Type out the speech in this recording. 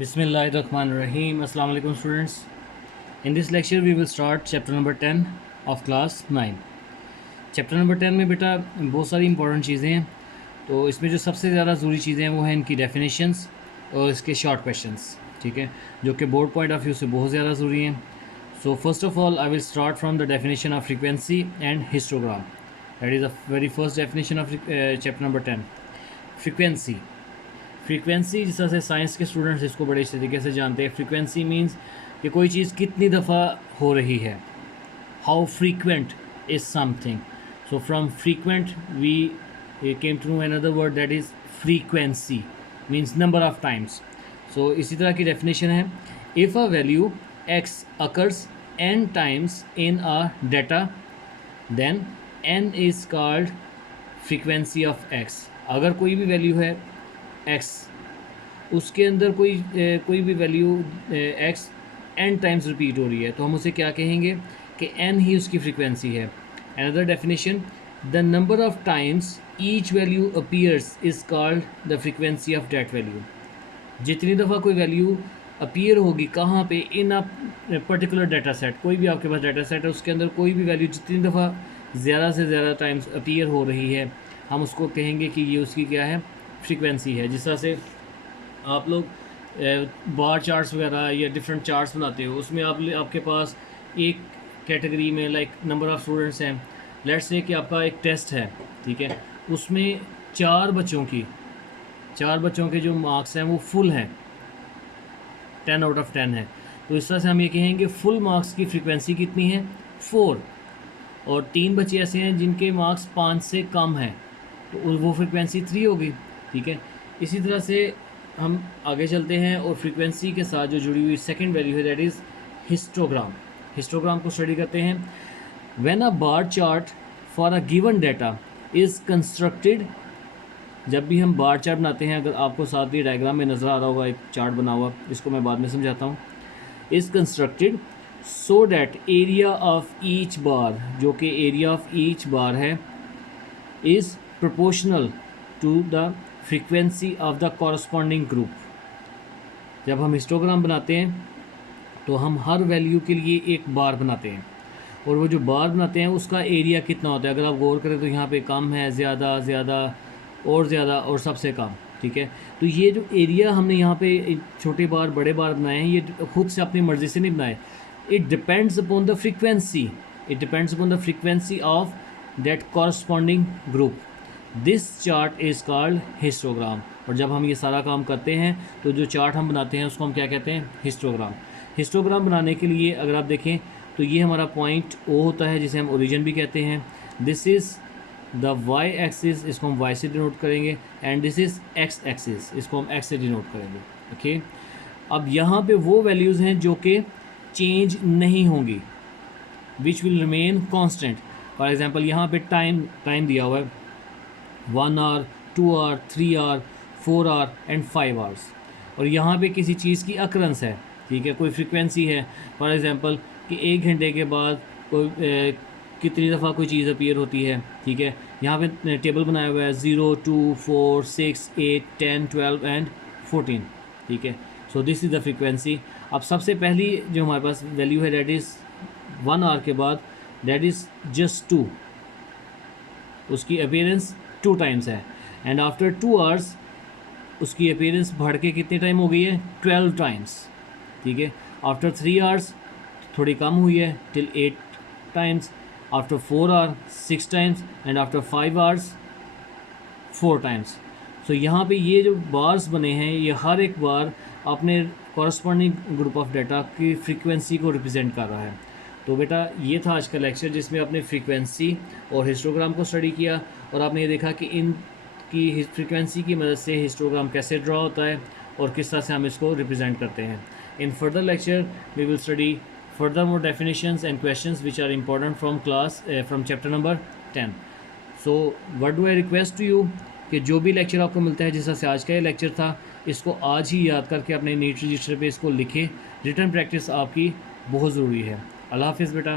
Bismillahirrahmanirrahim. Assalamu alaikum students. In this lecture we will start chapter number 10 of class 9. Chapter number 10 में बेटा बहुत सारी important चीज़ें हैं। तो इसमें जो सबसे ज़्यादा ज़रूरी चीज़ें हैं वो हैं इनकी डेफिनेशंस और इसके शॉर्ट क्वेश्चंस, ठीक है, जो कि बोर्ड पॉइंट ऑफ व्यू से बहुत ज़्यादा ज़रूरी हैं। So first of all I will start from the definition of frequency and histogram. That is the very first definition of chapter number 10। Frequency जिस तरह से साइंस के स्टूडेंट्स इसको बड़े अच्छे तरीके से जानते हैं। फ्रीक्वेंसी मीन्स कि कोई चीज़ कितनी दफ़ा हो रही है, how frequent is something. So from frequent we came to know another word that is frequency means number of times. So इसी तरह की डेफिनेशन है, if a value X occurs n times in a data then n is called frequency of x। अगर कोई भी value है x, उसके अंदर कोई भी value x n times repeat हो रही है तो हम उसे क्या कहेंगे कि n ही उसकी फ्रीक्वेंसी है। Another definition, the number of times each value appears is called the frequency of that value. जितनी दफ़ा कोई वैल्यू अपीयर होगी कहाँ पे, इन अ पर्टिकुलर डाटा सेट, कोई भी आपके पास डाटा सेट है उसके अंदर कोई भी वैल्यू जितनी दफ़ा ज़्यादा से ज़्यादा टाइम्स अपीयर हो रही है हम उसको कहेंगे कि ये उसकी क्या है, फ्रीक्वेंसी है। जिस तरह से आप लोग बार चार्ट्स वगैरह या डिफरेंट चार्ट्स बनाते हो, उसमें आपके पास एक कैटेगरी में लाइक नंबर ऑफ़ स्टूडेंट्स हैं, लेट्स से कि आपका एक टेस्ट है, ठीक है, उसमें चार बच्चों के जो मार्क्स हैं वो फुल हैं, 10 आउट ऑफ 10 है। तो इस तरह से हम ये कहेंगे फुल मार्क्स की फ्रीक्वेंसी कितनी है, 4। और 3 बच्चे ऐसे हैं जिनके मार्क्स 5 से कम हैं तो वो फ्रीक्वेंसी 3 होगी, ठीक है। इसी तरह से हम आगे चलते हैं और फ्रीक्वेंसी के साथ जो जुड़ी हुई सेकंड वैल्यू है दैट इज़ हिस्टोग्राम। हिस्टोग्राम को स्टडी करते हैं। When a bar chart for a given data is constructed, जब भी हम बार चार्ट बनाते हैं, अगर आपको साथ ही डायग्राम में नज़र आ रहा होगा एक चार्ट बना हुआ, इसको मैं बाद में समझाता हूँ, is constructed so that area of each bar, जो कि एरिया ऑफ ईच बार है, is proportional to the frequency of the corresponding group. जब हम हिस्टोग्राम बनाते हैं तो हम हर वैल्यू के लिए एक बार बनाते हैं और वो जो बार बनाते हैं उसका एरिया कितना होता है, अगर आप गौर करें तो यहाँ पे कम है, ज़्यादा और सबसे कम, ठीक है। तो ये जो एरिया हमने यहाँ पे छोटे बार बड़े बार बनाए हैं ये खुद से अपनी मर्ज़ी से नहीं बनाए। It depends upon the frequency of that corresponding group. This chart is called histogram. और जब हम ये सारा काम करते हैं तो जो चार्ट हम बनाते हैं उसको हम क्या कहते हैं, हिस्टोग्राम। हिस्टोग्राम बनाने के लिए अगर आप देखें तो ये हमारा पॉइंट ओ होता है जिसे हम ओरिजिन भी कहते हैं। This is the Y axis, इसको हम वाई से डिनोट करेंगे, and this is X axis, इसको हम एक्स से डिनोट करेंगे, ओके। अब यहाँ पे वो वैल्यूज़ हैं जो कि चेंज नहीं होंगी, which will remain constant. For example यहाँ पे टाइम दिया हुआ है 1 hour, 2 hour, 3 hour, 4 hour and 5 hours. और यहाँ पे किसी चीज़ की अकरेंस है, ठीक है, कोई फ्रीक्वेंसी है, फॉर एग्ज़ाम्पल कि 1 घंटे के बाद कोई कितनी दफ़ा कोई चीज़ अपीयर होती है, ठीक है। यहाँ पे टेबल बनाया हुआ है 0, 2, 4, 6, 8, 10, 12 एंड 14, ठीक है। So this is the frequency. अब सबसे पहली जो हमारे पास वैल्यू है दैट इज़ 1 आवर के बाद दैट इज़ जस्ट 2, उसकी अपीयरेंस 2 टाइम्स है, एंड आफ्टर 2 आवर्स उसकी अपीयरेंस बढ़ के कितने टाइम हो गई है, 12 टाइम्स, ठीक है। आफ्टर 3 आवर्स थोड़ी कम हुई है till 8 times, after 4 hour 6 times and after 5 hours 4 times. So यहाँ पे ये जो बार्स बने हैं ये हर एक बार अपने कॉरस्पॉन्डिंग ग्रुप ऑफ डाटा की फ्रीक्वेंसी को रिप्रेजेंट कर रहा है। तो बेटा ये था आज का लेक्चर जिसमें आपने फ्रीक्वेंसी और हिस्टोग्राम को स्टडी किया और आपने ये देखा कि इन की फ्रीक्वेंसी की मदद से हिस्टोग्राम कैसे ड्रॉ होता है और किस तरह से हम इसको रिप्रेजेंट करते हैं। In further lecture we will study further more definitions and questions which are important from chapter number 10। So what do I request to you कि जो भी लेक्चर आपको मिलता है, जिस तरह से आज का ये लेक्चर था, इसको आज ही याद करके अपने नीट रजिस्टर पे इसको लिखें। रिटन प्रैक्टिस आपकी बहुत ज़रूरी है। अल्लाह हाफिज़ बेटा।